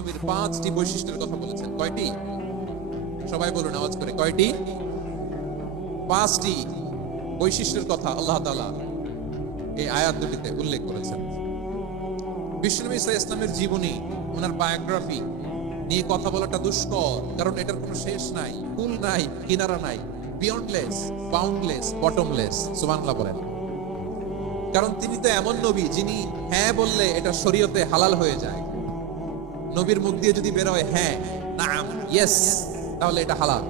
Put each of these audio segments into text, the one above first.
বিশ্বনবীর 5টি বৈশিষ্ট্যের কথা বলেছেন। কয়টি? সবাই বলুন আওয়াজ করে, কয়টি? 5টি বৈশিষ্ট্যের কথা আল্লাহ তাআলা এই আয়াত দুটিতে উল্লেখ করেছেন। বিশ্বনবী সাল্লাল্লাহু আলাইহি ওয়াসাল্লামের জীবনী, ওনার বায়োগ্রাফি নিয়ে কথা বলাটা দুষ্কর, কারণ এটার কোনো শেষ নাই, কুল নাই, কিনারা নাই, বিয়ন্ডলেস, বাউন্ডলেস, বটমলেস। সুবহানাল্লাহ বলেন। কারণ তিনি তো এমন নবী যিনি হ্যাঁ বললে এটা শরীয়তে হালাল হয়ে যায়। নবীর মুখ দিয়ে যদি বের হয় হ্যাঁ, নাম, ইয়েস, তাহলে এটা হালাল।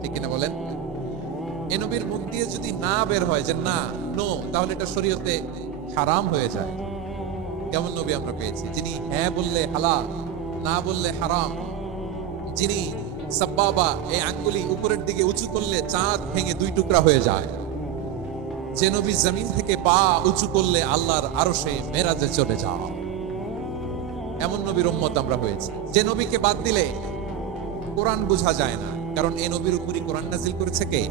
ঠিক কিনা বলেন? এই নবীর মুখ দিয়ে যদি না বের হয় যে না, নো, তাহলে এটা শরীয়তে হারাম হয়ে যায়। কেমন নবী আমরা পেয়েছি, যিনি হ্যাঁ বললে হালাল, না বললে হারাম, যিনি সাব্বাবা, এই আঙ্গুলি উপরের দিকে উঁচু করলে চাঁদ ভেঙে 2 টুকরা হয়ে যায়, যে নবী জমিন থেকে পা উঁচু করলে আল্লাহর আরশে মেরাজে চলে যাও, এমন নবীর উম্মত আমরা হয়েছি। যে নবীকে বাদ দিলে কোরআন বোঝা যায় না, কারণ এই নবীর উপরই কোরআন নাজিল করেছে কে?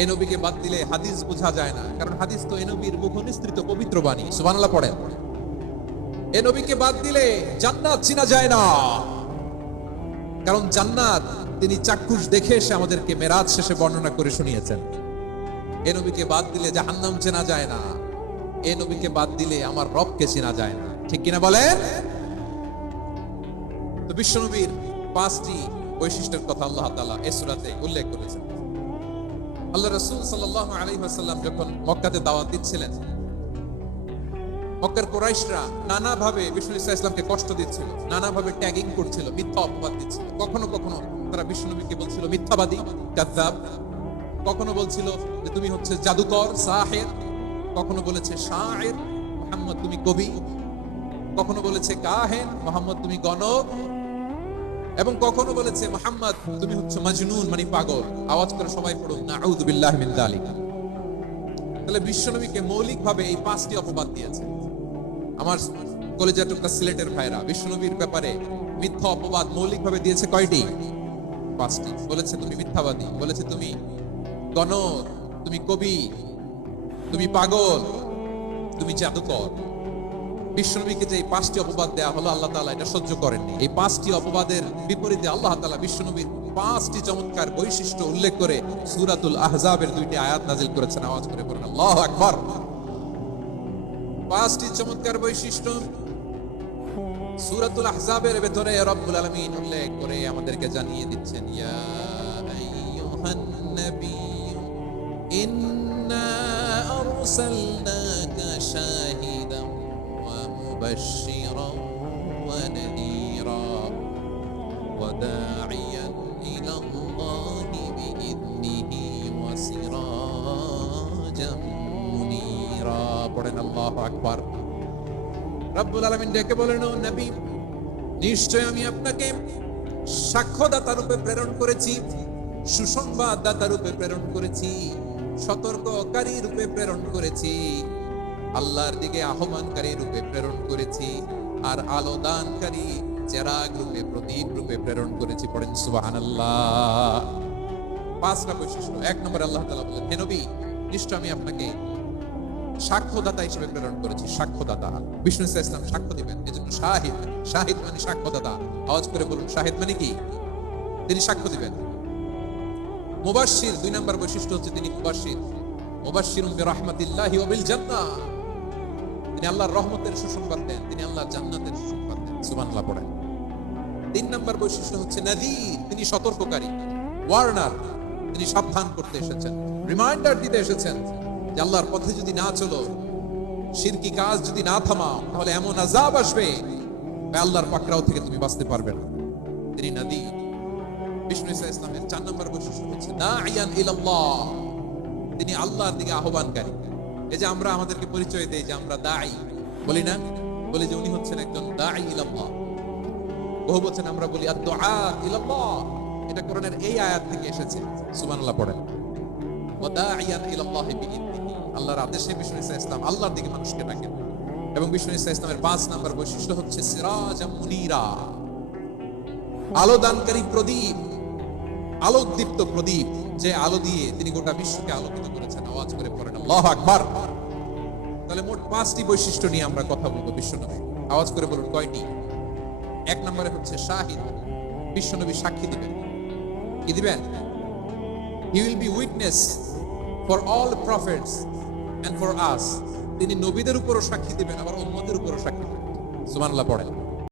এই নবীকে বাদ দিলে হাদিস বোঝা যায় না, কারণ হাদিস তো এই নবীর মুখনিসৃত পবিত্র বাণী। সুবহানাল্লাহ পড়েন। এই নবীকে বাদ দিলে জান্নাত চিনা যায় না, কারণ জান্নাত তিনি চাক্ষুষ দেখে এসে আমাদেরকে মেরাজ শেষে বর্ণনা করে শুনিয়েছেন। এই নবীকে বাদ দিলে জাহান্নাম চেনা যায় না, এই নবীকে বাদ দিলে আমার রবকে চেনা যায় না। ঠিক কিনা বলেন? তো বিশ্বনবীর 5টি বৈশিষ্ট্যের কথা আল্লাহ তাআলা এই সূরাতে উল্লেখ করেছেন। আল্লাহ রাসূল সাল্লাল্লাহু আলাইহি ওয়াসাল্লাম যখন মক্কাতে দাওয়াত দিচ্ছিলেন, মক্কার কুরাইশরা নানাভাবে বিষ্ণু ইসলামকে কষ্ট দিচ্ছিল, নানাভাবে ট্যাগিং করছিল, মিথ্যা অপবাদ দিচ্ছিল। কখনো কখনো তারা বিশ্বনবীকে বলছিল মিথ্যাবাদী, কাযযাব। কখনো বলছিল যে তুমি হচ্ছে জাদুকর, সাহির। কখনো বলেছে শায়ের, মুহাম্মদ তুমি কবি। কখনো বলেছে কাহেন, মুহাম্মদ তুমি গণক। এবং কখনো বলেছে মুহাম্মদ তুমি হচ্ছে মাজনুন, মানে পাগল। আওয়াজ করে সবাই পড়ুন, নাউযু বিল্লাহি মিন যালিক। তাহলে বিশ্বনবীকে মৌলিকভাবে এই 5টি অপবাদ দিয়েছে। আমার কলেজের টুকরা সিলেটের ভাইরা, বিশ্বনবীর ব্যাপারে মিথ্যা অপবাদ মৌলিকভাবে দিয়েছে কয়টি? 5টি। বলেছে তুমি মিথ্যাবাদী, বলেছে তুমি গণক, তুমি কবি, তুমি পাগল, তুমি জাদুকর। বিশ্বনবীকে যে 5টি অপবাদ দেয়া হলো, আল্লাহ তাআলা এটা সহ্য করেননি। এই 5টি অপবাদের বিপরীতে আল্লাহ তাআলা বিশ্বনবীর 5টি চমৎকার বৈশিষ্ট্য উল্লেখ করে সূরাতুল আহজাবের 2টি আয়াত নাজিল করেছেন। আওয়াজ করে পড়েন আল্লাহু আকবার। 5টি চমৎকার বৈশিষ্ট্য সূরাতুল আহজাবের ভেতরে রব্বুল আলামিন উল্লেখ করে আমাদেরকে জানিয়ে দিচ্ছেন, ইয়া আইয়ুহান নাবিয়্যু ইন্না আরসালনাকা শাহিদান ওয়া মুবাশশিরান ওয়া নাযীরা ওয়া দাঈয়ান ইলা আল্লাহি বিইذনিহি ওয়া সিরাজাম মুনীরা। পড়েন আল্লাহু আকবার। রব্বুল আলামিন ডেকে বলেন, ও নবী, নিশ্চয় আমি আপনাকে সাক্ষ্যদাতা রূপে প্রেরণ করেছি, সুসংবাদদাতা রূপে প্রেরণ করেছি, সতর্ককারী রূপে প্রেরণ করেছি, আল্লাহর দিকে আহ্বানকারী রূপে প্রেরণ করেছি, আর আলো দানকারী চেরাগ রূপে, প্রদীপ রূপে প্রেরণ করেছি। পড়েন সুবহানাল্লাহ। 5টা বৈশিষ্ট্য। 1 নম্বরে আল্লাহ তাআলা বলেন, হে নবী, নিশ্চয় আমি আপনাকে সাক্ষ্যদাতা হিসেবে প্রেরণ করেছি। সাক্ষ্যদাতা, বিষ্ণু ইসলাম সাক্ষ্য দিবেন, এজন্য শাহিদ। শাহিদ মানে সাক্ষ্যদাতা। আওয়াজ করে বলুন, শাহিদ মানে কি? তিনি সাক্ষ্য দিবেন। মুবাশশির, 2 নম্বর বৈশিষ্ট্য হচ্ছে তিনি মুবাশশির। মুবাশশিরুম বিরাহমাতিল্লাহি ওয়া বিল জান্নাহ। তিনি আল্লাহর রহমতের সুসংবাদ দেন, তিনি আল্লাহর জান্নাতের সুসংবাদ দেন। সুবহানাল্লাহ পড়েন। 3 নম্বর বৈশিষ্ট্য হচ্ছে নাযীর, তিনি সতর্ককারী, ওয়ার্নার। তিনি সাবধান করতে এসেছেন, রিমাইন্ডার দিতে এসেছেন যে আল্লাহর পথে যদি না চলো, শিরকি কাজ যদি না থামাও, তাহলে এমন আযাব আসবে আল্লাহর পাকড়াও থেকে তুমি বাঁচতে পারবে না। তিনি নাযীর। বিষ্ণু ইসলামের 4 নম্বর বৈশিষ্ট্য হচ্ছে দাঈয়ান ইলাল্লাহ, তিনি আল্লাহর দিকে আহ্বানকারী। এই যে আমরা আমাদেরকে পরিচয় দেই যে আমরা দাঈ, বলি না? বলি যে উনি হচ্ছেন একজন দাঈ ইলাল্লাহ। বহু বচন আমরা বলি আদ-দুআ ইলাল্লাহ। এটা কোরআনের এই আয়াত থেকে এসেছে। সুবহানাল্লাহ পড়েন। ওয়া দাঈয়ান ইলাল্লাহি বিইذনিহি, আল্লাহর আদেশে বিষ্ণু ইসলাম আল্লাহর দিকে মানুষকে ডাকেন। এবং বিষ্ণু ইসলামের 5 নম্বর বৈশিষ্ট্য হচ্ছে সিরাজাম মুনীরা, আলো দানকারী প্রদীপ, আলোকদীপ্ত প্রদীপ, যে আলো দিয়ে তিনি গোটা বিশ্বকে আলোকিত করেছেন। আওয়াজ করে পড়েন আল্লাহু আকবার। তাহলে মোট 5টি বৈশিষ্ট্য নিয়ে আমরা কথা বলবো বিশ্বনবী। আওয়াজ করে বলুন কয়টি? এক নম্বরে হচ্ছে শাহিদ, বিশ্বনবী সাক্ষী দিবেন। কি দিবেন? He will be witness for all prophets and for us. তিনি নবীদের উপরও সাক্ষী দিবেন, আবার উম্মতের উপরও সাক্ষী দিবেন। সুবহানাল্লাহ পড়েন।